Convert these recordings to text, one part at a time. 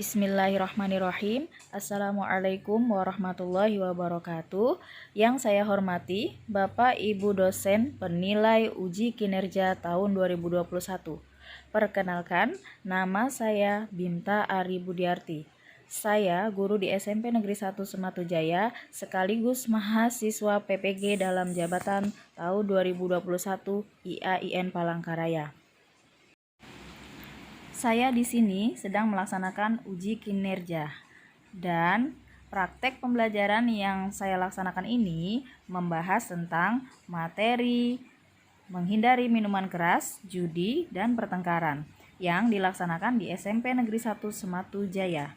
Bismillahirrahmanirrahim. Assalamualaikum warahmatullahi wabarakatuh. Yang saya hormati Bapak Ibu dosen penilai uji kinerja tahun 2021. Perkenalkan, nama saya Bimta Ari Budiarti. Saya guru di SMP Negeri 1 Sematujaya sekaligus mahasiswa PPG dalam jabatan tahun 2021 IAIN Palangkaraya. Saya di sini sedang melaksanakan uji kinerja dan praktek pembelajaran yang saya laksanakan ini membahas tentang materi menghindari minuman keras, judi, dan pertengkaran yang dilaksanakan di SMP Negeri 1 Sematujaya.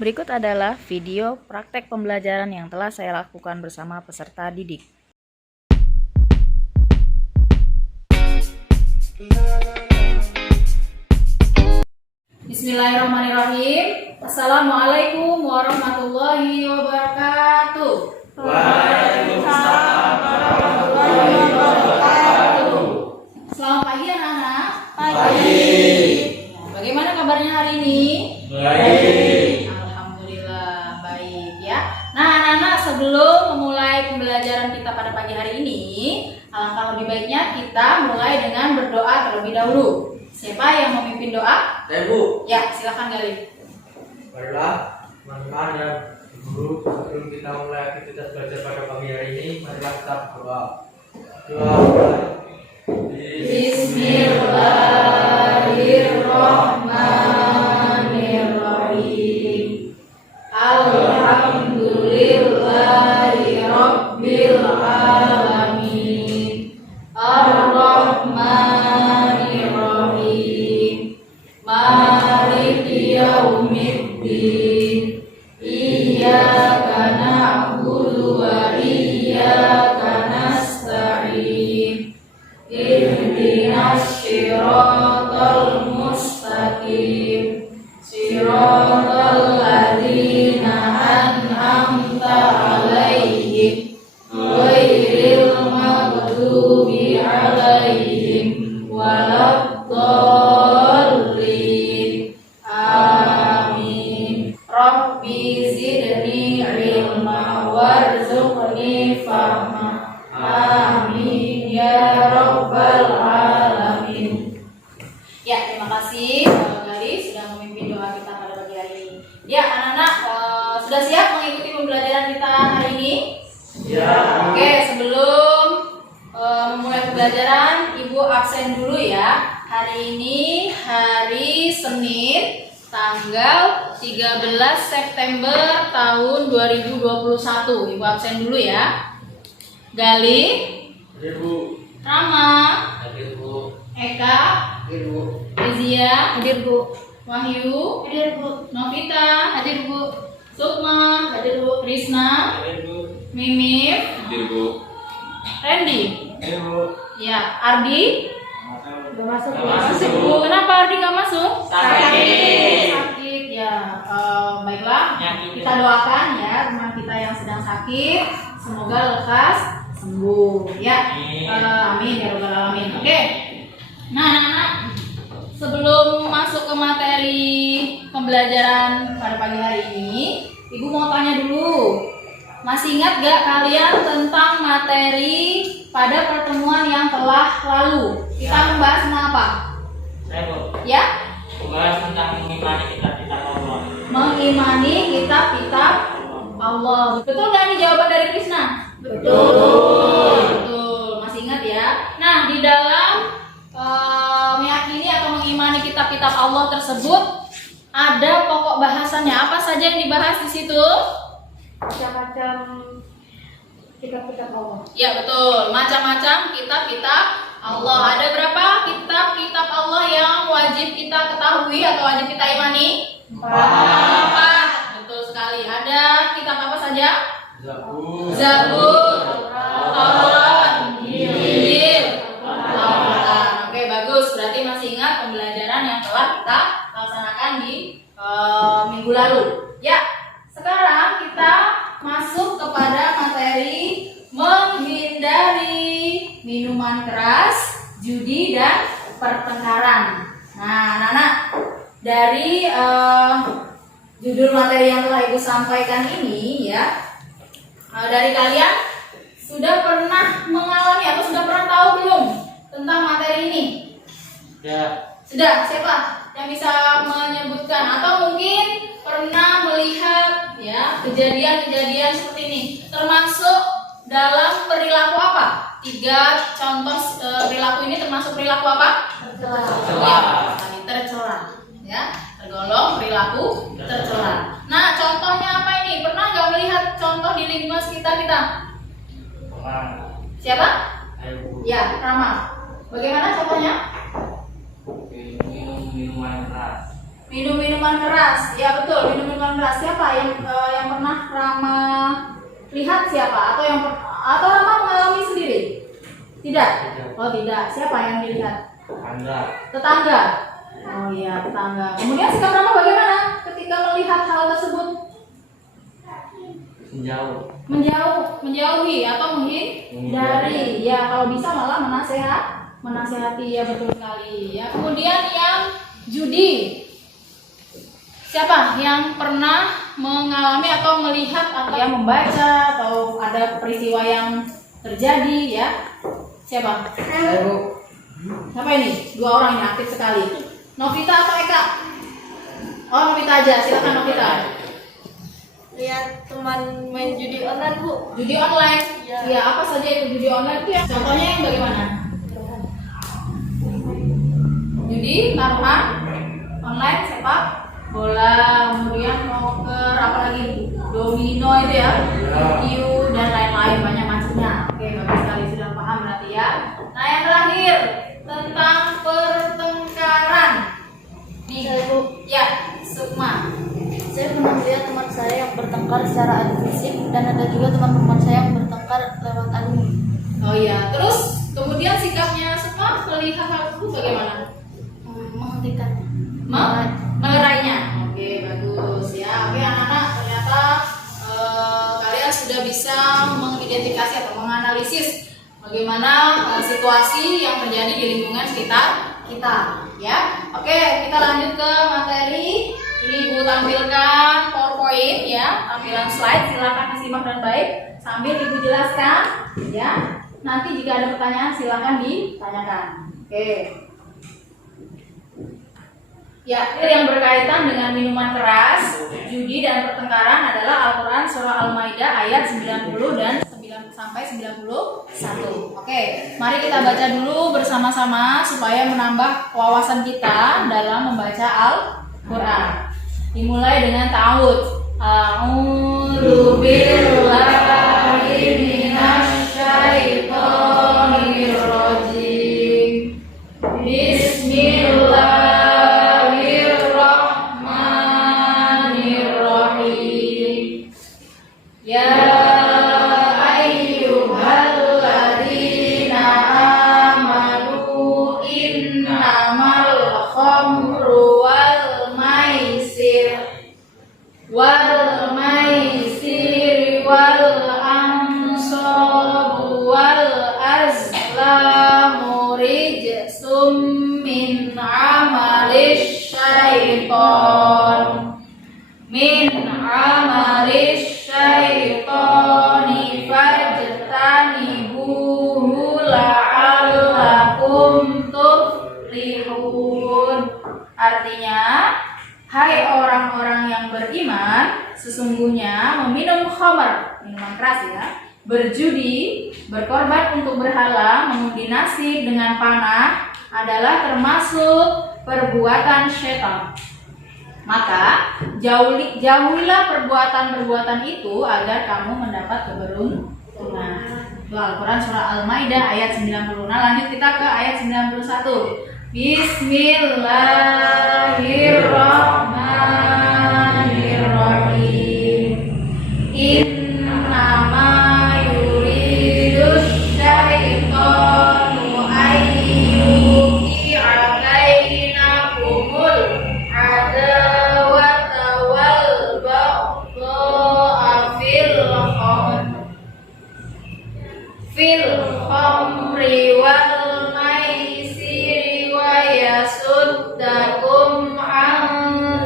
Berikut adalah video praktek pembelajaran yang telah saya lakukan bersama peserta didik. Bismillahirrahmanirrahim. Assalamualaikum warahmatullahi wabarakatuh. Waalaikumsalam warahmatullahi wabarakatuh. Selamat pagi anak-anak. Pagi. Bagaimana kabarnya hari ini? Baik. Alhamdulillah baik ya. Nah anak-anak, sebelum memulai pembelajaran kita pada pagi hari ini, alangkah lebih baiknya kita mulai dengan berdoa terlebih dahulu. Siapa yang memimpin doa? Bu. Ya, silakan Gali. Baiklah, teman-teman dan guru, sebelum kita mulai aktivitas belajar pada pagi hari ini, marilah kita berdoa. Bismillahirrahmanirrahim. Alhamdulillahirabbil alamin. Ar-Rahmanir-Rahim. Maliki yaumiddin. Iyyaka na'budu wa iyyaka nasta'in. Ihdinas siratal mustaqim. Siratal ladzina an'amta 'alaihim ghairil maghdubi 'alaihim waladdallin. Amin. Rabbi zidni ilma warzuqni fahma. Amin ya rabbal alamin. Ya, terima kasih Gali sudah memimpin doa kita pada pagi hari ini. Ya, anak-anak sudah siap mengikuti pembelajaran kita hari ini? Ya. Oke, sebelum memulai pembelajaran, Ibu absen dulu ya. Hari ini hari Senin, tanggal 13 September tahun 2021. Ibu absen dulu ya. Gali, Hadir, Bu. Rama, Hadir, Bu. Eka, Hadir, Bu. Rizia, hadir Bu. Wahyu, hadir Bu. Novita, hadir Bu. Sukma, hadir Bu. Krisna, Hadir, Bu. Mimif, Hadir, Bu. Randy. Hadir, Bu. Ya, Ardi. Udah masuk. Bu, kenapa Ardi nggak masuk? Sakit. Sakit ya. Baiklah. Nyakit. Kita doakan ya teman kita yang sedang sakit, semoga lekas sembuh. Ya. Amin ya rabbal alamin. Oke. Nah, anak-anak, sebelum masuk ke materi pembelajaran pada pagi hari ini, Ibu mau tanya dulu. Masih ingat gak kalian tentang materi pada pertemuan yang telah lalu? Kita membahas tentang apa? Saya, Bu. Ya? Membahas tentang mengimani kitab-kitab Allah. Mengimani kitab-kitab Allah. Betul nggak nih jawaban dari Krisna? Betul. Betul. Masih ingat ya? Nah, di dalam meyakini atau mengimani kitab-kitab Allah tersebut ada pokok bahasannya. Apa saja yang dibahas di situ? Macam-macam kitab-kitab Allah. Ya betul, macam-macam kitab-kitab Allah. Ada berapa kitab-kitab Allah yang wajib kita ketahui atau wajib kita imani? 4. Betul sekali. Ada kitab apa saja? Zabur. Zabur, Taurat, Injil, Al-Quran. Oke, bagus. Berarti masih ingat pembelajaran yang telah kita laksanakan di minggu lalu. Ya, sekarang kita masuk kepada materi menghindari minuman keras, judi, dan pertengkaran. Nah, anak-anak, dari judul materi yang telah Ibu sampaikan ini ya, dari kalian sudah pernah mengalami atau sudah pernah tahu belum tentang materi ini? Ya. Sudah, siapa yang bisa menyebutkan atau mungkin pernah melihat ya kejadian-kejadian seperti ini, termasuk dalam perilaku apa? 3 contoh perilaku ini termasuk perilaku apa? Tercela. Ya, tercela ya, tergolong perilaku tercela. Nah, contohnya apa ini? Pernah nggak melihat contoh di lingkungan sekitar kita? Siapa? Ayo. Ya, Rama. Bagaimana contohnya? Minum minuman keras. Minum minuman keras, ya betul, minum minuman keras. Siapa yang pernah Rama lihat siapa? Atau Rama mengalami sendiri? Tidak. Oh tidak. Siapa yang dilihat? Tetangga. Oh iya, tetangga. Kemudian sikap Rama bagaimana ketika melihat hal tersebut? Menjauhi atau menghindari. Ya kalau bisa malah menasehati ya, betul sekali ya. Kemudian yang judi. Siapa yang pernah mengalami atau melihat atau yang membaca atau ada peristiwa yang terjadi ya? Siapa? Ayo. Siapa ini? 2 orang ini aktif sekali. Novita atau Eka? Oh, Novita aja. Silakan Novita. Lihat teman main judi online, Bu. Judi online. Ya. Ya, apa saja itu judi online itu ya? Contohnya yang bagaimana? Judi, taruhan, online, sepak bola, kemudian poker, apalagi domino itu ya, Q dan lain-lain, banyak macamnya. Oke, bagus sekali, sudah paham berarti ya. Nah, yang terakhir tentang pertengkaran. Nih, ya, Sukma. Saya pernah melihat teman saya yang bertengkar secara adu fisik dan ada juga teman-teman saya yang bertengkar lewat adu. Oh iya, terus kemudian sikapnya Sukma melihat hal itu bagaimana? Menghentikan. Melerainya. Oke, bagus ya. Oke, anak-anak, ternyata kalian sudah bisa mengidentifikasi atau menganalisis bagaimana situasi yang terjadi di lingkungan sekitar kita ya. Oke, kita lanjut ke materi. Ini Ibu tampilkan PowerPoint ya, tampilan slide, silakan disimak dan baik sambil Ibu jelaskan ya. Nanti jika ada pertanyaan silakan ditanyakan. Oke. Ya, yang berkaitan dengan minuman keras, judi dan pertengkaran adalah Al-Quran Surah Al-Maidah ayat 90 dan 9 sampai 91. Oke, mari kita baca dulu bersama-sama supaya menambah wawasan kita dalam membaca Al-Quran. Dimulai dengan ta'awudz. A'udzu billahi minasy syaithanir rajim. Bismillah. Min amalis syaitani fajtanibuhu la'allakum tuflihun. Artinya, hai orang-orang yang beriman, sesungguhnya meminum khamar, minuman keras ya, berjudi, berkorban untuk berhala, mengundi nasib dengan panah adalah termasuk perbuatan syaitan. Maka jauhilah perbuatan-perbuatan itu agar kamu mendapat keberuntungan. Itu Al-Quran Surah Al-Maidah ayat 90. Nah, lanjut kita ke ayat 91. Bismillahirrahmanirrahim. Innama yuridus syaitanu ayyuqi'a bainakumul adawata wal baghdha'a fil khamri wal maisiri wa yasuddakum an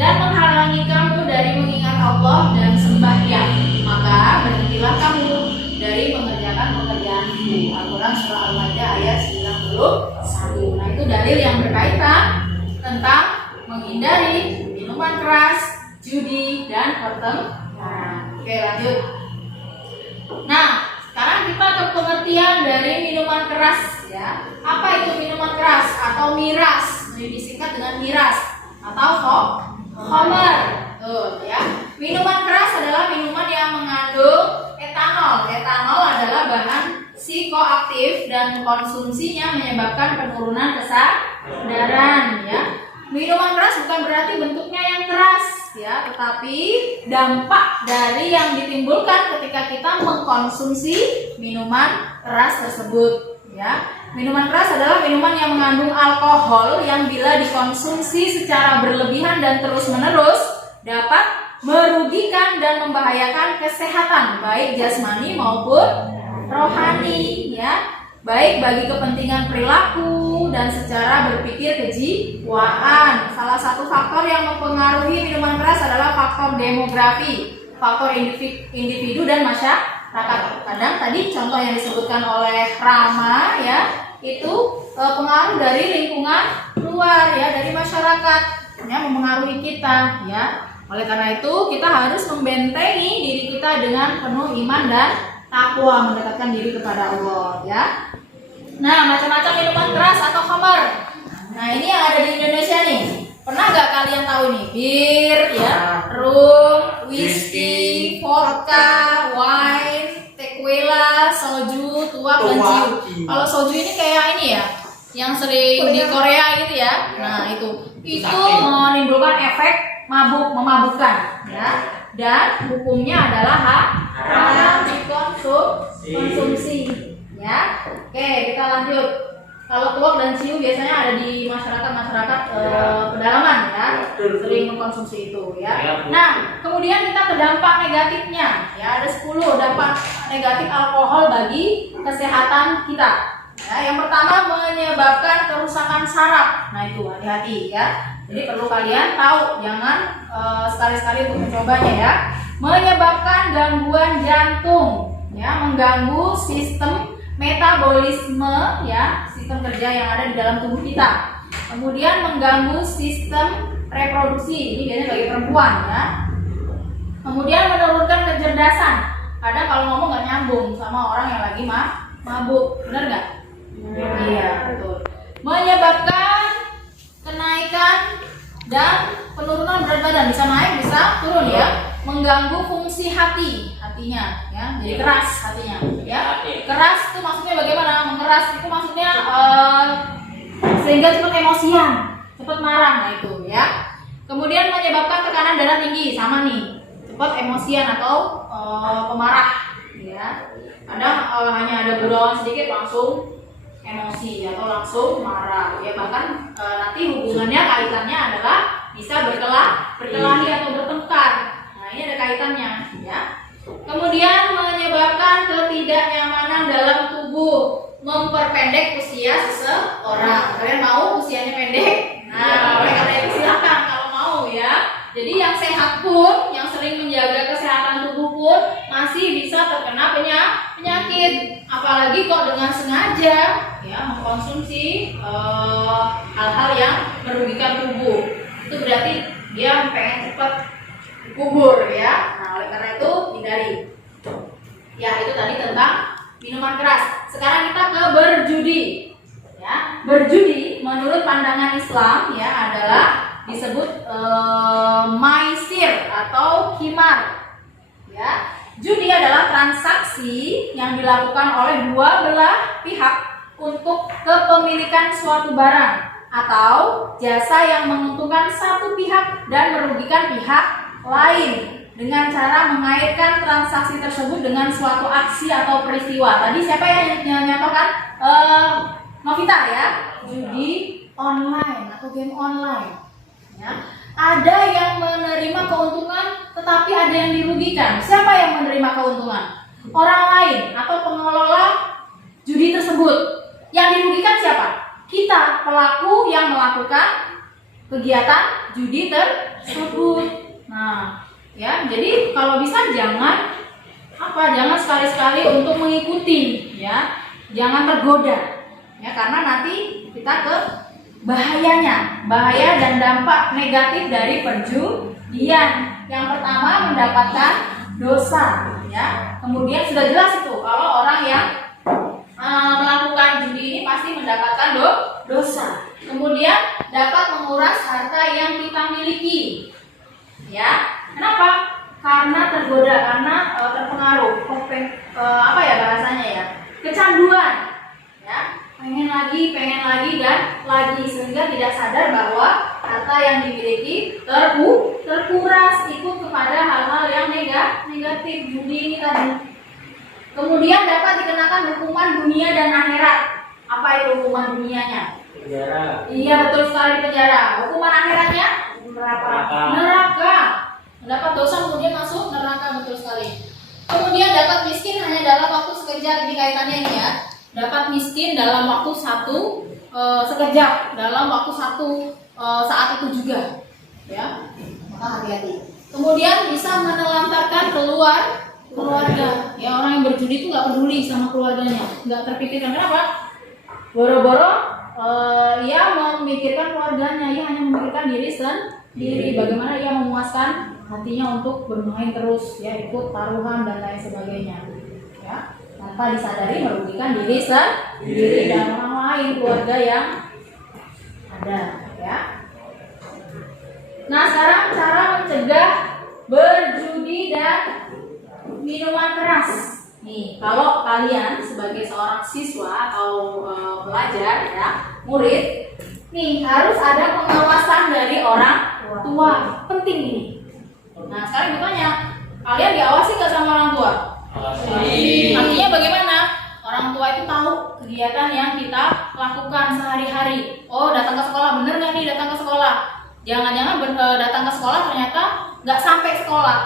dan menghalangi kamu dari mengingat Allah dan sembahyang, maka berhentilah kamu dari mengerjakan pekerjaanku. Al-Quran surah Al-Maidah ayat 91. Nah, itu dalil yang berkaitan tentang menghindari minuman keras, judi, dan pertengkaran. Oke, lanjut. Nah, sekarang kita ke pengertian dari minuman keras, ya. Apa itu minuman keras atau miras? Disingkat dengan miras atau khamar. Ya. Minuman keras adalah minuman yang mengandung etanol. Etanol adalah bahan psikoaktif dan konsumsinya menyebabkan penurunan kesadaran, ya. Minuman keras bukan berarti bentuknya yang keras, ya, tetapi dampak dari yang ditimbulkan ketika kita mengkonsumsi minuman keras tersebut, ya. Minuman keras adalah minuman yang mengandung alkohol yang bila dikonsumsi secara berlebihan dan terus-menerus dapat merugikan dan membahayakan kesehatan baik jasmani maupun rohani, ya. Baik bagi kepentingan perilaku dan secara berpikir kejiwaan. Salah satu faktor yang mempengaruhi minuman keras adalah faktor demografi, faktor individu dan masyarakat. Kadang tadi contoh yang disebutkan oleh Rama, ya, itu pengaruh dari lingkungan luar, ya, dari masyarakat, ya, mempengaruhi kita, ya. Oleh karena itu kita harus membentengi diri kita dengan penuh iman dan takwa, mendekatkan diri kepada Allah, ya. Nah, macam-macam minuman keras atau khamar. Nah, ini yang ada di Indonesia nih. Pernah nggak kalian tahu nih? Bir, ya, rum, whisky, vodka, wine, tequila, soju, tuak, dan ciu. Kalau soju ini kayak ini ya, yang sering di Korea gitu ya. Nah, itu menimbulkan efek memabukkan, ya. Dan hukumnya adalah haram dikonsumsi, ya. Oke, kita lanjut. Kalau tuak dan ciu biasanya ada di masyarakat pedalaman, ya, sering mengkonsumsi itu, ya. Nah, kemudian kita ke dampak negatifnya, ya, ada 10 dampak negatif alkohol bagi kesehatan kita. Ya, yang pertama menyebabkan kerusakan saraf. Nah, itu hati-hati, ya. Jadi perlu kalian tahu, jangan sekali-sekali untuk mencobanya, ya. Menyebabkan gangguan jantung, ya, mengganggu sistem metabolisme, ya, sistem kerja yang ada di dalam tubuh kita. Kemudian mengganggu sistem reproduksi, ini biasanya bagi perempuan, ya. Kemudian menurunkan kecerdasan. Kadang kalau ngomong nggak nyambung sama orang yang lagi mabuk, benar nggak? Iya, betul. Menyebabkan kenaikan dan penurunan berat badan, bisa naik bisa turun, ya. Mengganggu fungsi hatinya, ya, jadi keras hatinya, ya. Keras itu maksudnya bagaimana? Mengeras itu maksudnya sehingga cepat emosian, cepat marah, nah itu, ya. Kemudian menyebabkan tekanan darah tinggi, sama nih, cepat emosian atau pemarah, ya. Kadang hanya ada gurauan sedikit langsung emosi atau langsung marah, ya. Bahkan nanti hubungannya, kaitannya adalah bisa berkelahi atau bertengkar. Nah, ini ada kaitannya, ya. Kemudian menyebabkan ketidaknyamanan dalam tubuh, memperpendek usia seseorang. Kalian mau usianya pendek? Nah, oleh karena itu silakan kalau mau, ya. Jadi yang sehat pun, yang sering menjaga kesehatan tubuh pun masih bisa terkena penyakit. Apalagi kok dengan sengaja, ya, mengkonsumsi hal-hal yang merugikan tubuh. Itu berarti dia pengen cepat kubur, ya. Nah, oleh karena itu hindari. Ya, itu tadi tentang minuman keras. Sekarang kita ke berjudi, ya. Berjudi menurut pandangan Islam, ya, adalah disebut maisir atau khimar, ya. Judi adalah transaksi yang dilakukan oleh dua belah pihak untuk kepemilikan suatu barang atau jasa yang menguntungkan satu pihak dan merugikan pihak lain dengan cara mengaitkan transaksi tersebut dengan suatu aksi atau peristiwa. Tadi siapa yang menyatakan? Novita, ya. Judi online atau game online, ya. Ada yang menerima keuntungan, tetapi ada yang dirugikan. Siapa yang menerima keuntungan? Orang lain atau pengelola judi tersebut. Yang dirugikan siapa? Kita, pelaku yang melakukan kegiatan judi sebut. Nah, ya, jadi kalau bisa jangan sekali-sekali untuk mengikuti, ya, jangan tergoda, ya, karena nanti kita ke bahaya dan dampak negatif dari perjudian. Yang pertama mendapatkan dosa, ya. Kemudian sudah jelas itu kalau orang yang melakukan judi ini pasti mendapatkan dosa. Kemudian dapat menguras harta yang kita miliki, ya. Kenapa? Karena tergoda, karena terpengaruh, bahasanya ya, kecanduan, ya, pengen lagi dan lagi, sehingga tidak sadar bahwa harta yang dimiliki terkuras ikut kepada hal-hal yang negatif, judi ini tadi. Kemudian dapat dikenakan hukuman dunia dan akhirat. Apa itu hukuman dunianya? Penjara. Iya, betul sekali, penjara. Hukuman akhiratnya? Neraka. Mendapat dosa kemudian masuk neraka, betul sekali. Kemudian dapat miskin hanya dalam waktu sekejap. Ini kaitannya ini ya. Dapat miskin dalam waktu sekejap, dalam waktu saat itu juga, ya. Maka hati-hati. Kemudian bisa menelantarkan keluarga. Ya, orang yang berjudi itu nggak peduli sama keluarganya, nggak terpikirkan. Kenapa? Boro-boro ia memikirkan keluarganya, ia hanya memikirkan diri sendiri. Bagaimana ia memuaskan hatinya untuk bermain terus, ya, ikut taruhan dan lain sebagainya, ya, tanpa disadari merugikan diri sendiri dan orang lain, keluarga yang ada, ya. Nah, sekarang cara mencegah berjudi dan minuman keras. Nih, kalau kalian sebagai seorang siswa atau pelajar, ya, murid, nih harus ada pengawasan dari orang tua. Penting ini. Nah, sekarang ditanya, kalian diawasi nggak sama orang tua? Artinya bagaimana? Orang tua itu tahu kegiatan yang kita lakukan sehari-hari. Oh, datang ke sekolah, bener nggak nih datang ke sekolah? Jangan-jangan datang ke sekolah ternyata nggak sampai sekolah,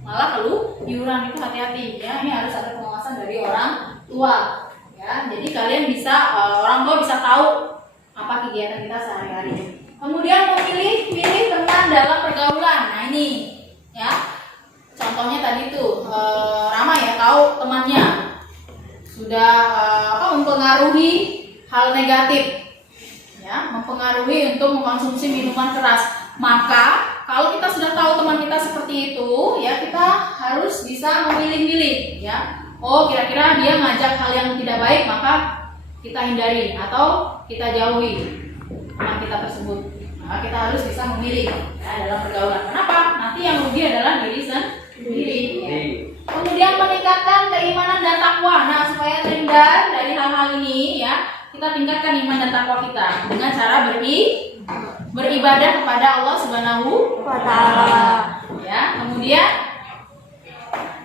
malah keluyuran. Itu hati-hati, ya. Ini harus ada pengawasan dari orang tua, ya. Jadi kalian bisa, orang tua bisa tahu apa kegiatan kita sehari-hari. Kemudian memilih teman dalam pergaulan. Nah, ini, ya, contohnya tadi tuh Rama, ya, tahu temannya sudah mempengaruhi hal negatif, ya, mempengaruhi untuk mengkonsumsi minuman keras. Maka kalau kita sudah tahu teman kita seperti itu, ya, kita harus bisa memilih-milih, ya. Oh, kira-kira dia ngajak hal yang tidak baik, maka kita hindari atau kita jauhi teman kita tersebut. Nah, kita harus bisa memilih, ya, dalam pergaulan. Kenapa? Nanti yang rugi adalah diri sendiri, ya. Kemudian meningkatkan keimanan dan takwa. Nah, supaya terhindar dari hal-hal ini, ya, kita tingkatkan iman dan takwa kita dengan cara beribadah kepada Allah Subhanahu wa Ta'ala, ya. Kemudian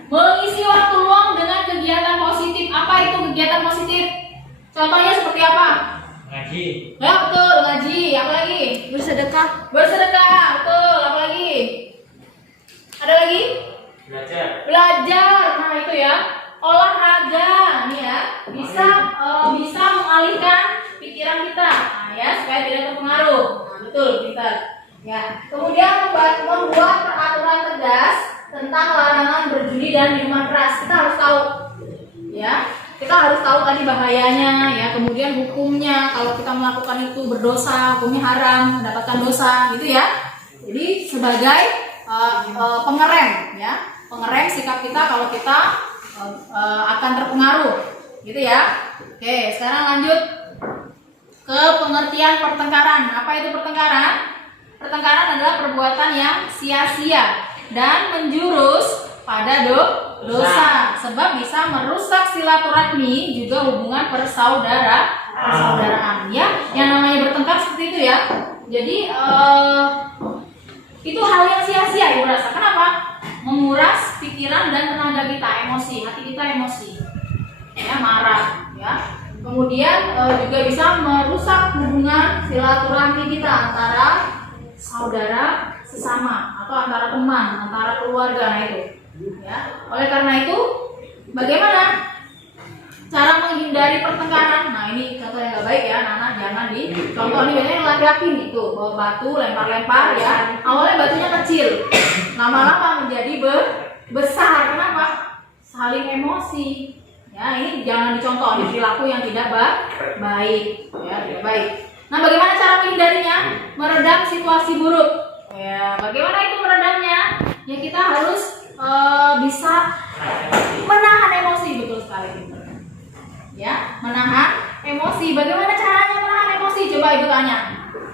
mengisi waktu luang dengan kegiatan positif. Apa itu kegiatan positif? Contohnya seperti apa? Ngaji. Ya, betul, ngaji. Apa lagi? Bersedekah. Betul. Apa lagi? Ada lagi? Belajar. Nah, itu ya. Olahraga, nih, ya. Bisa mengalihkan pikiran kita, nah, ya, supaya tidak terpengaruh. Nah, betul, pintar. Ya. Kemudian membuat peraturan tegas tentang larangan berjudi dan minuman keras. Kita harus tahu, ya. Kita harus tahu tadi bahayanya, ya. Kemudian hukumnya, kalau kita melakukan itu berdosa, hukumnya haram, mendapatkan dosa, gitu ya. Jadi sebagai pengerem, ya, pengerem sikap kita kalau kita akan terpengaruh, gitu ya. Oke, sekarang lanjut ke pengertian pertengkaran. Apa itu pertengkaran? Pertengkaran adalah perbuatan yang sia-sia dan menjurus pada dosa, sebab bisa merusak silaturahmi juga hubungan persaudaraan, ya. Yang namanya bertengkar seperti itu, ya. Jadi itu hal yang sia-sia, Ibu rasa. Kenapa? Menguras pikiran dan tenaga kita, emosi, hati kita emosi, ya, marah, ya. Kemudian juga bisa merusak hubungan silaturahmi kita antara saudara sesama atau antara teman, antara keluarga, nah itu, ya. Oleh karena itu, bagaimana? cara menghindari pertengkaran. Nah ini contoh yang gak baik ya, Nana jangan dicontoh. Ini biasanya yang laki-laki nih tuh bawa batu lempar-lempar ya. Awalnya batunya kecil, lama-lama menjadi besar. Kenapa? Saling emosi. Ya ini jangan dicontoh, ini perilaku yang tidak baik. Ya tidak baik. Nah bagaimana cara menghindarinya? Meredam situasi buruk. Ya bagaimana itu meredamnya? Ya kita harus bisa menahan emosi, betul sekali. Ya, menahan emosi. Bagaimana caranya menahan emosi? Coba Ibu tanya.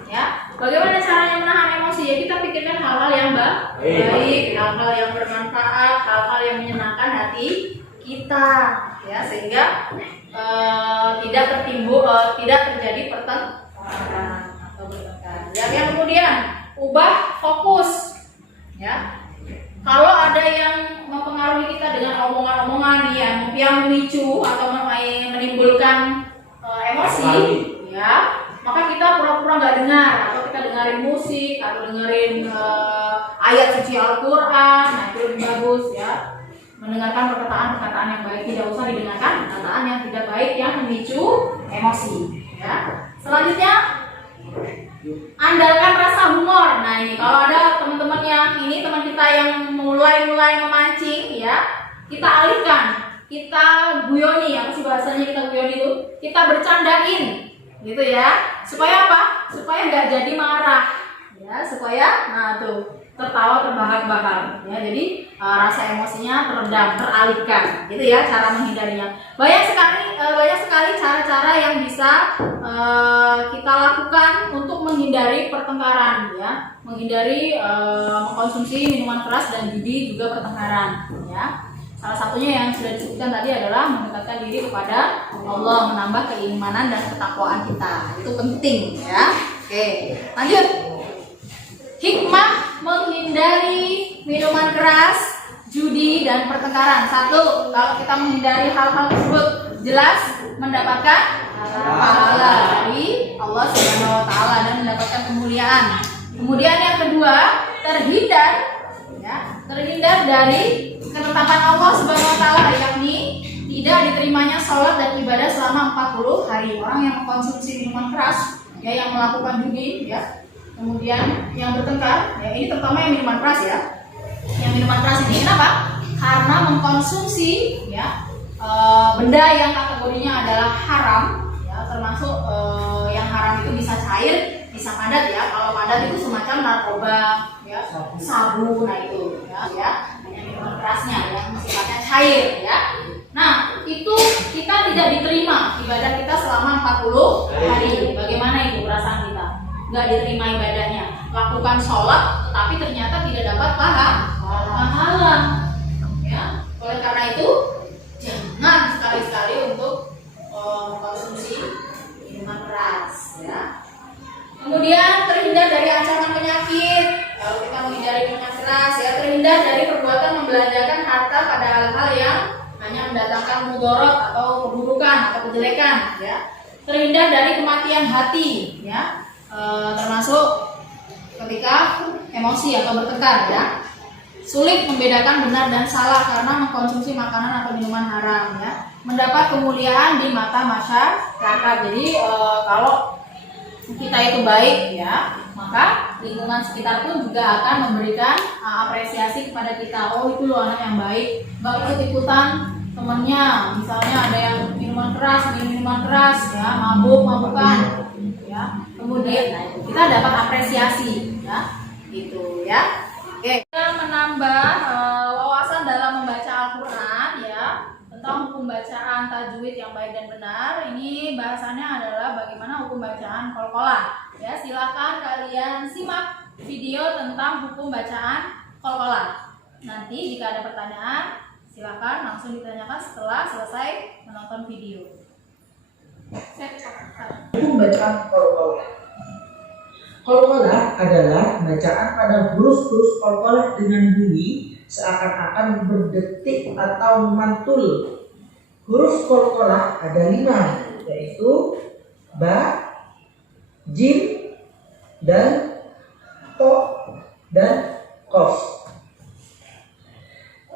Ya, bagaimana caranya menahan emosi? Ya kita pikirkan hal-hal yang baik, hal-hal yang bermanfaat, hal-hal yang menyenangkan hati kita, ya sehingga tidak terjadi pertengkaran atau bertengkar. Yang kemudian ubah fokus, ya. Kalau ada yang mempengaruhi kita dengan omongan-omongan yang memicu atau menimbulkan emosi, ya, maka kita pura-pura nggak dengar, atau kita dengerin musik atau dengerin ayat suci Al-Quran. Nah itu lebih bagus ya, mendengarkan perkataan-perkataan yang baik, tidak usah didengarkan perkataan yang tidak baik yang memicu emosi. Ya. Selanjutnya, andalkan rasa humor. Nah ini kalau ada teman-teman yang ini teman kita yang mulai memancing ya, kita alihkan, kita guyoni. Apa sih bahasanya kita guyoni itu? Kita bercandain, gitu ya. Supaya apa? Supaya nggak jadi marah, ya. Supaya tuh tertawa terbahak-bahak, ya. Jadi rasa emosinya teredam, teralihkan, gitu ya. Cara menghindarinya. Banyak sekali cara-cara yang bisa kita lakukan untuk menghindari pertengkaran, ya. Menghindari mengkonsumsi minuman keras dan judi juga pertengkaran, ya. Salah satunya yang sudah disebutkan tadi adalah mendekatkan diri kepada Allah, menambah keimanan dan ketakwaan kita. Itu penting, ya. Oke, lanjut. Hikmah menghindari minuman keras, judi dan pertengkaran. Satu, kalau kita menghindari hal-hal tersebut, jelas mendapatkan pahala dari Allah Subhanahu wa taala dan mendapatkan kemuliaan. Kemudian yang kedua, terhindar dari ketetapan Allah Subhanahu wa taala, yakni tidak diterimanya sholat dan ibadah selama 40 hari. Orang yang mengkonsumsi minuman keras, ya, yang melakukan judi, ya, kemudian yang bertengkar, ya, ini terutama yang minuman keras, ya. Yang minuman keras ini kenapa? Karena mengkonsumsi, ya, benda yang kategorinya adalah haram, ya, termasuk yang haram itu bisa cair, bisa padat, ya. Kalau padat itu semacam narkoba, ya, sabu, nah itu, ya, hanya minuman kerasnya yang sifatnya cair, ya. Nah, itu kita tidak diterima ibadah kita selama 40 hari. Bagaimana itu perasaan kita? Nggak diterima ibadahnya. Lakukan sholat, tetapi ternyata tidak dapat pahala. Ya, oleh karena itu jangan sekali-sekali untuk mengkonsumsi minuman keras. Ya. Kemudian terhindar dari ancaman penyakit. Kalau kita menghindari minuman keras, ya, terhindar dari perbuatan membelanjakan harta pada hal-hal yang hanya mendatangkan mudarat atau keburukan atau kejelekan. Ya. Terhindar dari kematian hati. Ya. Termasuk ketika emosi atau bertengkar, ya. Sulit membedakan benar dan salah karena mengkonsumsi makanan atau minuman haram, ya. Mendapat kemuliaan di mata masyarakat. Jadi kalau kita itu baik, ya, maka lingkungan sekitar pun juga akan memberikan apresiasi kepada kita. Oh, itu loh anak yang baik, nggak ikut-ikutan temennya. Misalnya ada yang minuman keras, ya, mabukan, ya. Kemudian kita dapat apresiasi, ya, gitu, ya. Oke, kita menambah wawasan dalam membaca Al-Quran, ya, tentang hukum bacaan tajwid yang baik dan benar. Ini bahasannya adalah bagaimana hukum bacaan qalqalah. Ya, silakan kalian simak video tentang hukum bacaan qalqalah. Nanti jika ada pertanyaan, silakan langsung ditanyakan setelah selesai menonton video. Hukum bacaan qalqalah. Qalqalah adalah bacaan pada huruf-huruf qalqalah dengan bunyi seakan-akan berdetik atau mantul. Huruf qalqalah ada 5, yaitu ba, jim, dan to, dan qaf.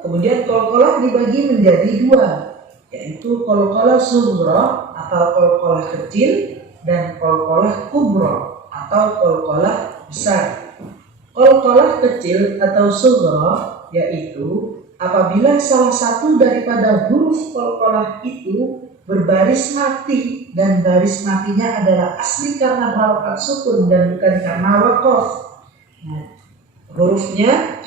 Kemudian qalqalah dibagi menjadi 2, yaitu qalqalah sughra atau qalqalah kecil dan qalqalah kubra atau qalqalah besar. Qalqalah kecil atau sughra yaitu apabila salah satu daripada huruf qalqalah itu berbaris mati dan baris matinya adalah asli karena harokat sukun dan bukan karena waqaf. Nah, hurufnya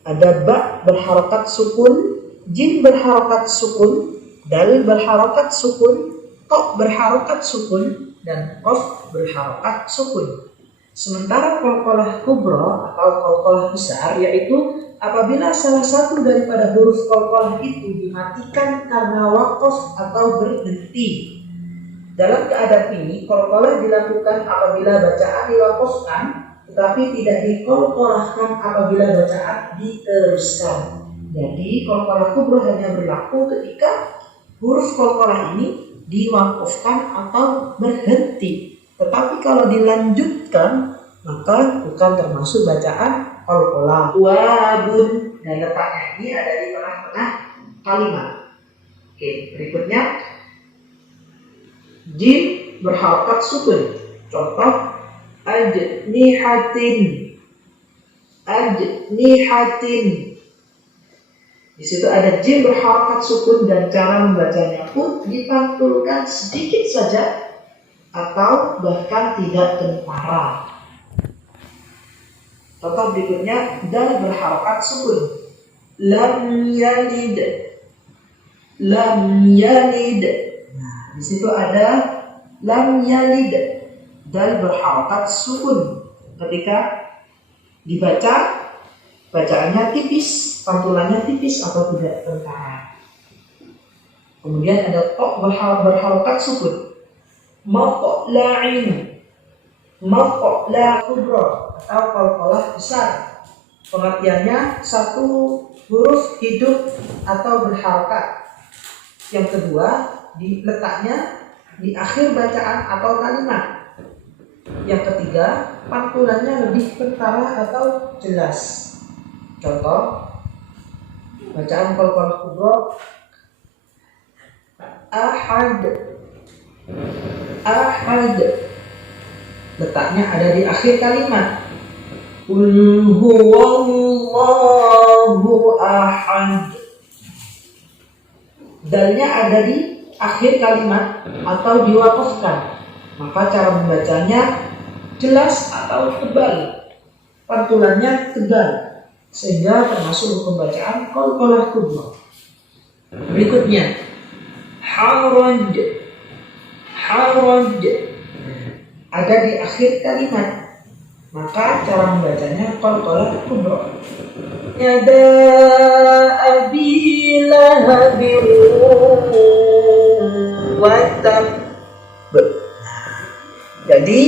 ada ba berharokat sukun, jim berharokat sukun, dal berharokat sukun, to berharokat sukun, dan qaf berharokat sukun. Sementara qalqalah kubra atau qalqalah besar yaitu apabila salah satu daripada huruf qalqalah itu dimatikan karena waqaf atau berhenti. Dalam keadaan ini qalqalah dilakukan apabila bacaan diwaqafkan tetapi tidak diqalqalahkan apabila bacaan diteruskan. Jadi qalqalah kubra hanya berlaku ketika huruf qalqalah ini diwaqafkan atau berhenti. Tetapi kalau dilanjutkan maka bukan termasuk bacaan qalqalah. Wabun, dan letaknya ini ada di tengah-tengah kalimat. Oke, berikutnya jim berharokat sukun. Contoh ajnihatin. Ajnihatin. Di situ ada jim berharokat sukun dan cara membacanya pun dipantulkan sedikit saja atau bahkan tidak kentara. Contoh berikutnya dal berharokat sukun. Lam yalid. Lam yalid. Nah, di situ ada lam yalid. Dal berharokat sukun. Ketika dibaca, bacaannya tipis, pantulannya tipis atau tidak kentara. Kemudian ada to berharokat sukun. Maqla'in, maqla' kubra atau qalqalah besar. Pengertiannya satu huruf hidup atau berharokat. Yang kedua, letaknya di akhir bacaan atau kalimat. Yang ketiga, pantulannya lebih kentara atau jelas. Contoh bacaan qalqalah kubra ahad. Ahad, letaknya ada di akhir kalimat. Qul huwallahu ahad. Dalnya ada di akhir kalimat atau diwaqafkan. Maka cara membacanya jelas atau tebal. Pantulannya tegal sehingga termasuk hukum bacaan qalqalah kubra. Berikutnya haraj. Haraj ada di akhir kalimat, maka cara membacanya qalqalah kubra. Yada abi lahabir wa tab. Jadi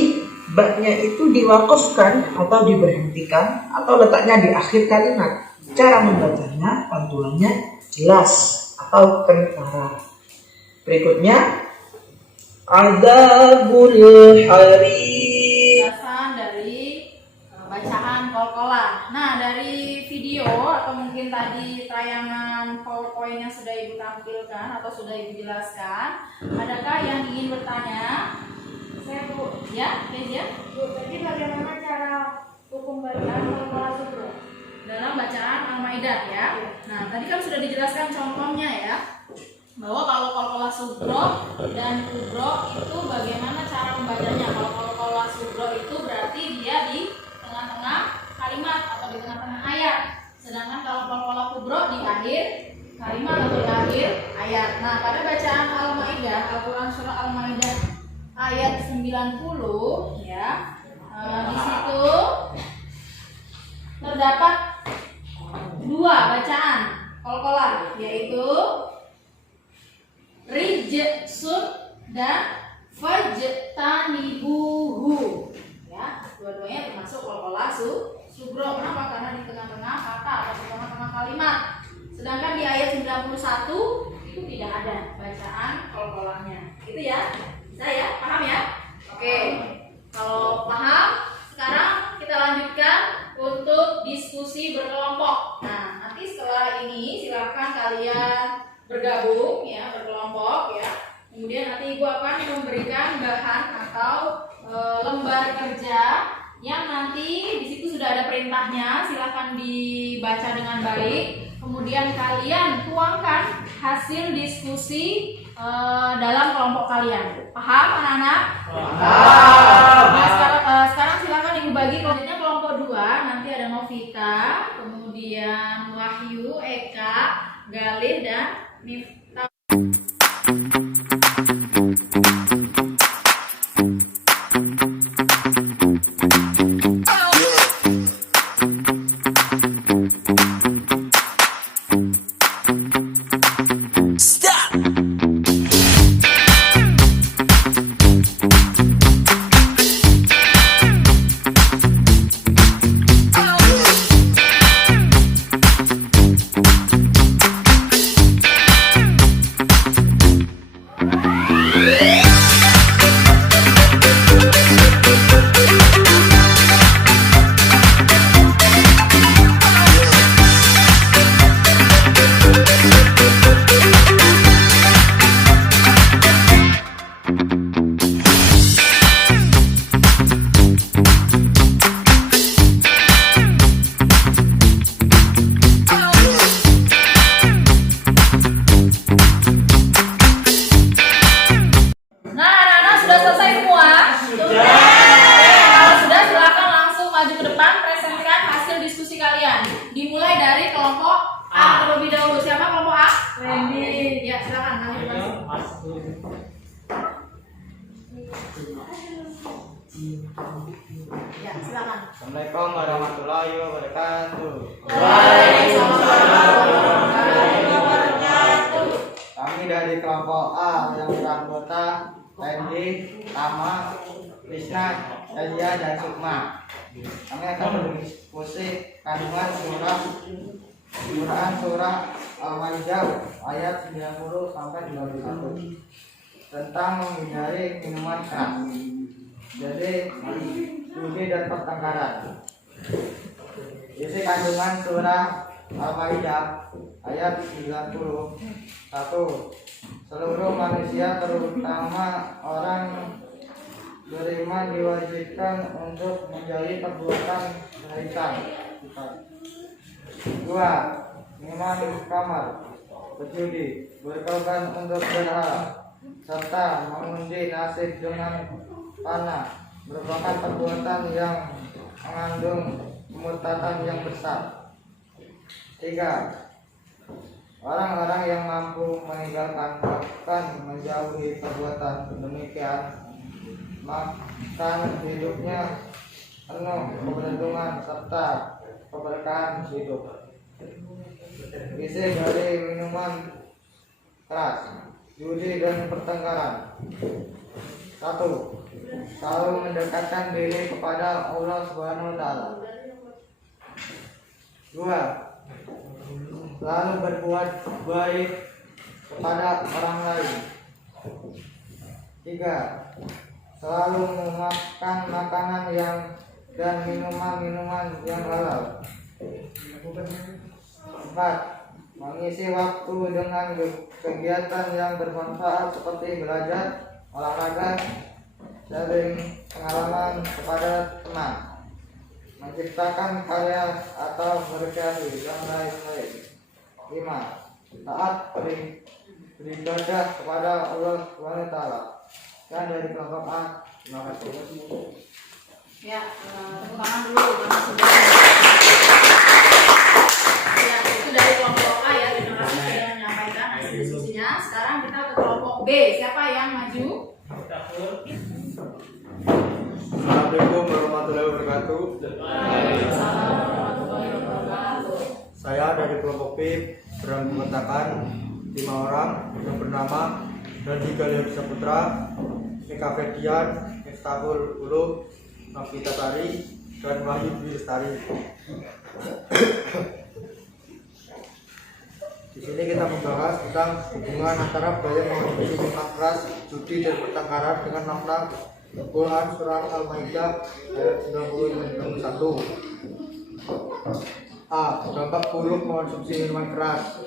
baknya itu diwaqafkan atau diberhentikan atau letaknya di akhir kalimat. Cara membacanya pantulannya jelas atau kentara. Berikutnya Adzabul Harim. Penjelasan dari bacaan qalqalah. Nah, dari video atau mungkin tadi tayangan PowerPoint yang sudah Ibu tampilkan atau sudah Ibu jelaskan, adakah yang ingin bertanya? Saya Bu, Ya, Kezia? Bu, tadi bagaimana cara hukum bacaan qalqalah sughra? Dalam bacaan Al-Maidah ya. Nah, tadi kan sudah dijelaskan contohnya ya. Bahwa kalau qalqalah sughra dan kubra itu bagaimana cara membacanya. Kalau qalqalah sughra itu berarti dia di tengah-tengah kalimat atau di tengah-tengah ayat. Sedangkan kalau qalqalah kubra di akhir kalimat atau di akhir ayat. Nah, pada bacaan Al-Maidah, Al-Quran surah Al-Maidah ayat 90 ya. Di situ terdapat dua bacaan qalqalah, yaitu rijsun dan fajtanibuhu ya, dua-duanya termasuk qalqalah sughra. Kenapa? Karena di tengah-tengah kata atau di tengah-tengah kalimat. Sedangkan di ayat 91 itu tidak ada bacaan qalqalahnya. Itu ya. Bisa ya? Paham ya? Oke. Kalau paham, sekarang kita lanjutkan untuk diskusi berkelompok. Nah, nanti setelah ini silakan kalian bergabung ya, Ibu akan memberikan bahan atau lembar kerja yang nanti di situ sudah ada perintahnya. Silakan dibaca dengan baik. Kemudian kalian tuangkan hasil diskusi dalam kelompok kalian. Paham anak-anak? Paham. Nah, sekarang silakan Ibu bagi kelompoknya. Kelompok 2 nanti ada Novita, kemudian Wahyu, Eka, Galih dan Miftah. Dimulai dari kelompok A terlebih dahulu. Siapa kelompok A? Randy. Ya, silakan nanti masuk. Ya, silakan. Assalamualaikum warahmatullahi wabarakatuh. Waalaikumsalam warahmatullahi wabarakatuh. Kami dari kelompok A yang beranggota Randy, Tama, Krishna, Nadia, dan Sukma. Kami akan berdiskusi kandungan surah Al-Maidah ayat 90 sampai 21 tentang menghindari minuman keras. Jadi judi dan pertengkaran. Isi kandungan surah Al-Maidah ayat 91. Seluruh manusia terutama orang beriman diwajibkan untuk menjauhi perbuatan syaitan. 2. Minuman kamar, berjudi, berkorban untuk berhala, serta mengundi nasib dengan panah merupakan perbuatan yang mengandung kemurtadan yang besar. 3. Orang-orang yang mampu meninggalkan bahkan menjauhi perbuatan demikian, maka hidupnya penuh keberuntungan serta keberkahan hidup. Isi dari minuman keras, judi dan pertengkaran. 1. Selalu mendekatkan diri kepada Allah Subhanahu wa taala. 2. Selalu berbuat baik kepada orang lain. 3. Selalu memakan makanan dan minuman yang halal. 4. Mengisi waktu dengan kegiatan yang bermanfaat seperti belajar, olahraga, sharing pengalaman kepada teman, menciptakan karya atau berkreasi dan lain-lain. 5. Taat beribadah kepada Allah SWT. Dan dari kelompok A, terima kasih. Ya, tepuk tangan dulu karena sudah. Ya, itu dari kelompok A ya. Terima kasih sudah menyampaikan hasil diskusinya. Sekarang kita ke kelompok B. Siapa yang maju? Assalamualaikum warahmatullahi wabarakatuh. Saya dari kelompok B beranggotakan 5 orang yang bernama Randy Galih Saputra, Eka Ferdian, Miftahul Ulum, Novita Sari, dan Wahyu Dwi Lestari. Di sini kita membahas tentang hubungan antara budaya mengonsumsi minuman keras, judi dan pertengkaran dengan makna Quran surah Al-Maidah ayat 91. A. Dampak buruk mengonsumsi minuman keras.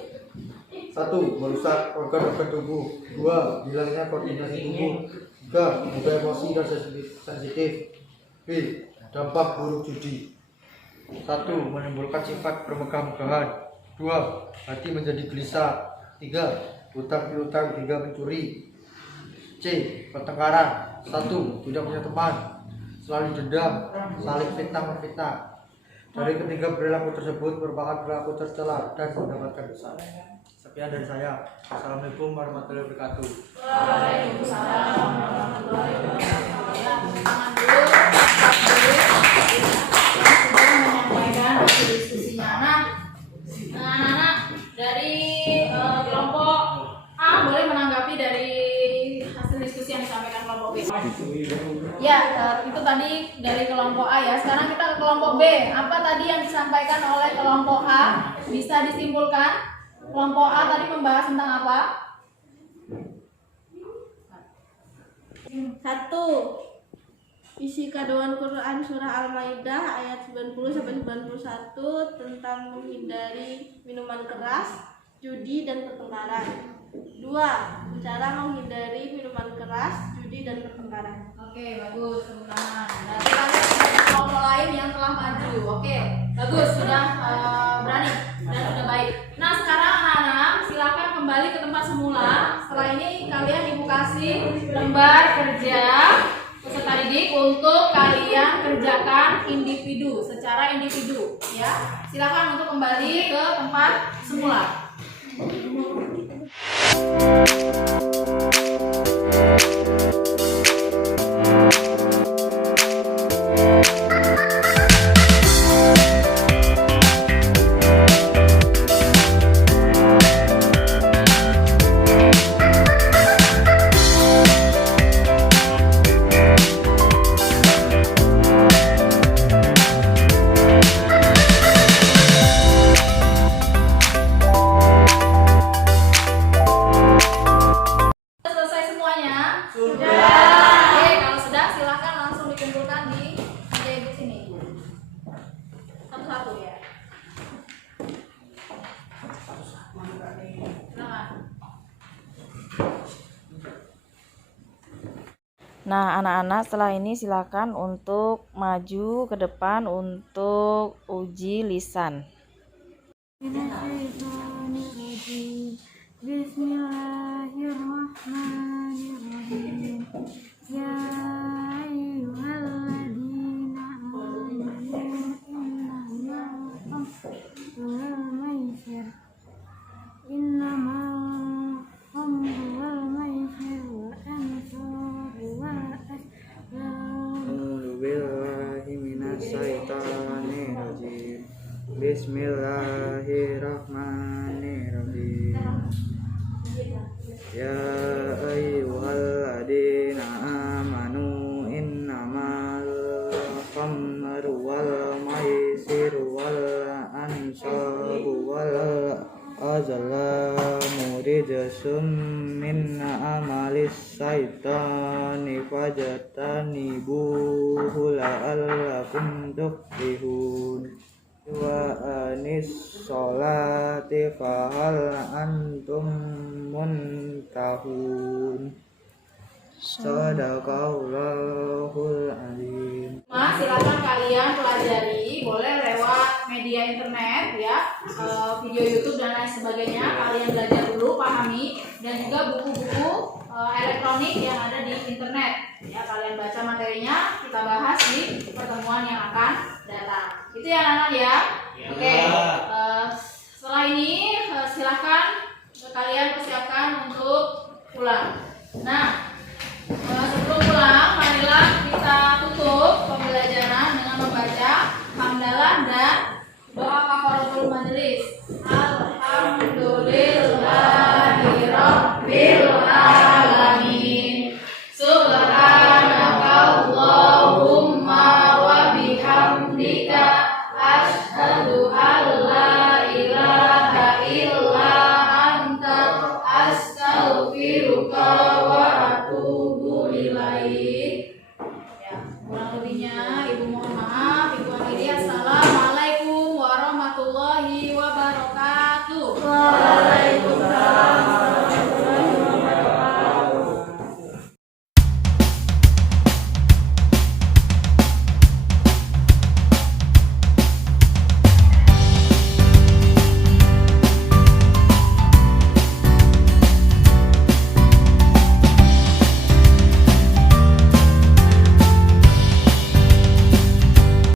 1. Merusak organ-organ tubuh. 2. Hilangnya koordinasi tubuh. 3. Mengubah emosi dan sensitif. B. Dampak buruk judi. 1. Menimbulkan sifat bermegah-megahan. 2. Hati menjadi gelisah. 3. Hutang piutang hingga mencuri. C. Pertengkaran. 1. Tidak punya teman, selalu dendam, saling fitnah-menfitnah. Dari ketiga perilaku tersebut merupakan perilaku tercela dan mendapatkan dosa. Sekian dari saya. Assalamualaikum warahmatullahi wabarakatuh. Waalaikumsalam warahmatullahi wabarakatuh. Tangan dulu, Pak Dwi. Sudah menyampaikan hasil diskusinya. Nah, anak-anak dari kelompok A boleh menanggapi dari hasil diskusi yang disampaikan kelompok B. Ya, itu tadi dari kelompok A ya. Sekarang kita ke kelompok B. Apa tadi yang disampaikan oleh kelompok A? Bisa disimpulkan? Kelompok A tadi membahas tentang apa? 1. Isi kandungan Quran surah Al-Maidah ayat 90-91 tentang menghindari minuman keras, judi dan pertengkaran. 2. Cara menghindari minuman keras, judi dan pertengkaran. Oke, bagus, tepuk tangan. Nah, sekarang ada kelompok lain yang telah maju. Oke, bagus, sudah berani dan sudah baik. Nah, sekarang anak-anak silakan kembali ke tempat semula. Setelah ini kalian ibu kasih lembar kerja peserta didik untuk kalian kerjakan individu, secara individu, ya. Silakan untuk kembali ke tempat semula. Selesai semuanya? Sudah. Oke, kalau sudah silakan langsung dikumpulkan di meja ibu sini. Satu-satu ya. Silakan. Nah, anak-anak setelah ini silakan untuk maju ke depan untuk uji lisan. Bismillahirrahmanirrahim. Ya ayyuhalladzina amanu innamal khamru wal maisir innamal khamru wal maisir wal ansabu wal azlam. A'udzu billahi minasy syaithanir rajim. Bismillahirrahmanirrahim. Ya ayyuhalladzina amanu innamal khamru wal maisiru wal ansabu wal azlamu rijsum min amalis syaitani fajtanibuhu la'allakum tuflihun. Wa anis sholati fahal antum muntahun. Sadaqallahul azim. Mas, silakan kalian pelajari, boleh lewat media internet ya, video YouTube dan lain sebagainya. Kalian belajar dulu, pahami, dan juga buku-buku elektronik yang ada di internet. Ya, kalian baca materinya, kita bahas di pertemuan yang akan datang. Itu ya anak-anak ya. Oke. Setelah ini silakan kalian persiapkan untuk pulang. Nah, sebelum pulang, marilah kita tutup pembelajaran dengan membaca hamdalah dan doa kafaratul majelis. Alhamdulillahirabbil alamin. Subhanakallahumma wa bihamdika asyhadu an la ilaha illa anta astaghfiruka wa atubu ilaik. Ya, kurang lebihnya Ibu mohon